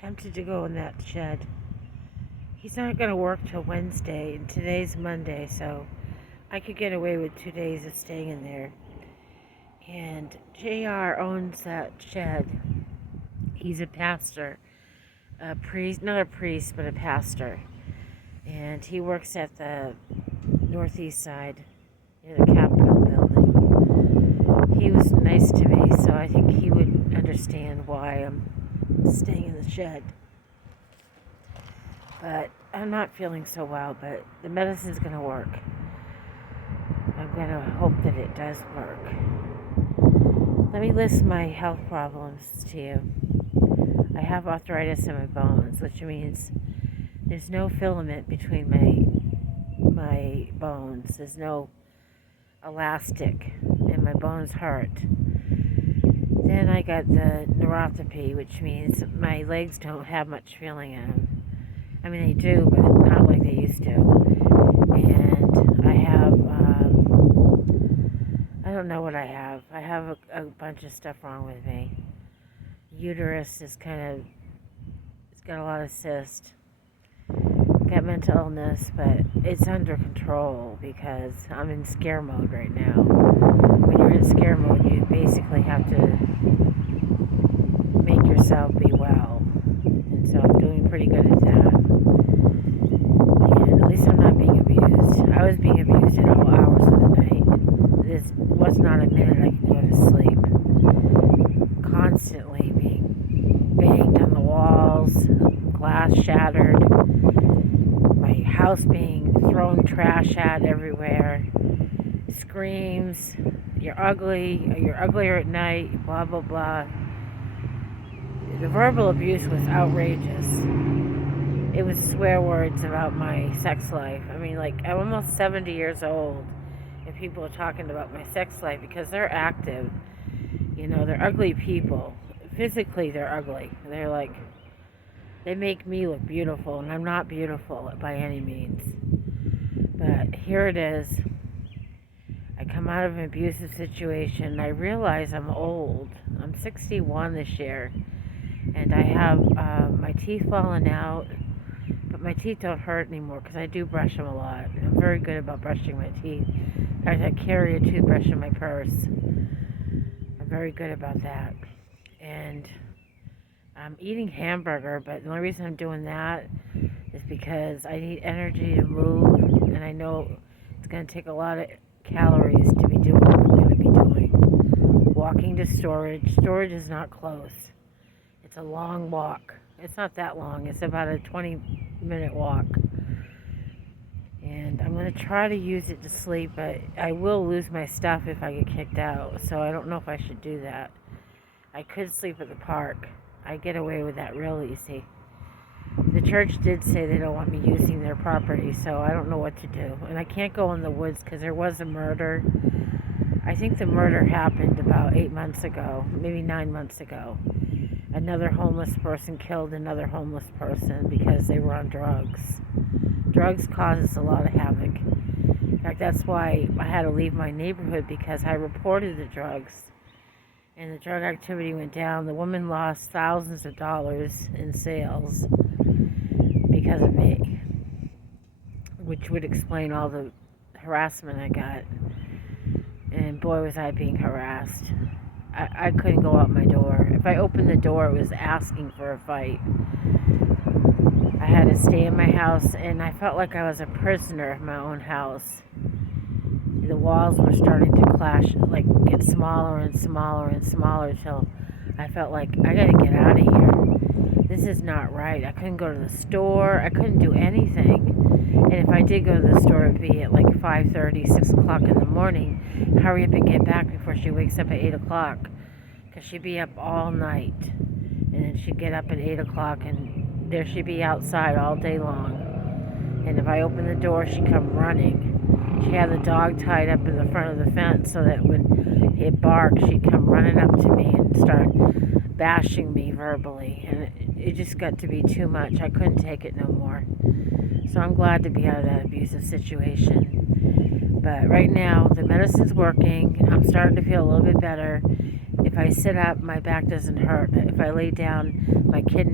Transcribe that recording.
tempted to go in that shed. He's not going to work till Wednesday, and today's Monday, so I could get away with 2 days of staying in there. And JR owns that shed. He's a pastor, a priest, not a priest, but a pastor. And he works at the northeast side near the Capitol building. He was nice to me, so I think he would understand why I'm staying in the shed. But I'm not feeling so well, but the medicine's going to work. I'm going to hope that it does work. Let me list my health problems to you. I have arthritis in my bones, which means there's no filament between my bones. There's no elastic, and my bones hurt. Then I got the neuropathy, which means my legs don't have much feeling in them. I mean, they do, but not like they used to. And I have, I don't know what I have. I have a bunch of stuff wrong with me. Uterus is it's got a lot of cysts. Got mental illness, but it's under control because I'm in scare mode right now. When you're in scare mode, you basically have to make yourself be well. And so I'm doing pretty good at that. And at least I'm not being abused. I was being abused at all hours of the night. This was not a minute I could go to sleep. Constantly being banged on the walls, glass shattered, my house being thrown trash at everywhere, screams, you're ugly, you're uglier at night, blah, blah, blah. The verbal abuse was outrageous. It was swear words about my sex life. I mean, like, I'm almost 70 years old, and people are talking about my sex life because they're active. You know, they're ugly people. Physically, they're ugly. They're like, they make me look beautiful, and I'm not beautiful by any means. But here it is. I come out of an abusive situation, and I realize I'm old. I'm 61 this year, and I have my teeth falling out, but my teeth don't hurt anymore because I do brush them a lot. I'm very good about brushing my teeth. In fact, I carry a toothbrush in my purse. I'm very good about that. And I'm eating hamburger, but the only reason I'm doing that is because I need energy to move, and I know it's going to take a lot of calories to be doing what I'm going to be doing. Walking to storage. Storage is not close. It's a long walk. It's not that long. It's about a 20-minute walk. And I'm going to try to use it to sleep, but I will lose my stuff if I get kicked out, so I don't know if I should do that. I could sleep at the park. I get away with that real easy. The church did say they don't want me using their property, so I don't know what to do. And I can't go in the woods because there was a murder. I think the murder happened about 8 months ago, maybe 9 months ago. Another homeless person killed another homeless person because they were on drugs. Drugs causes a lot of havoc. In fact, that's why I had to leave my neighborhood, because I reported the drugs. And the drug activity went down. The woman lost thousands of dollars in sales because of me, which would explain all the harassment I got. And boy, was I being harassed. I couldn't go out my door. If I opened the door, it was asking for a fight. I had to stay in my house, and I felt like I was a prisoner of my own house. The walls were starting to clash, like get smaller and smaller and smaller, till I felt like I gotta get out of here. This is not right. I couldn't go to the store. I couldn't do anything. And if I did go to the store, it'd be at like 5:30, 6 o'clock in the morning. Hurry up and get back before she wakes up at 8 o'clock. Because she'd be up all night. And then she'd get up at 8 o'clock, and there she'd be outside all day long. And if I opened the door, she'd come running. She had the dog tied up in the front of the fence so that when it barked, she'd come running up to me and start bashing me verbally. And it just got to be too much. I couldn't take it no more. So I'm glad to be out of that abusive situation. But right now, the medicine's working. I'm starting to feel a little bit better. If I sit up, my back doesn't hurt. If I lay down, my kidney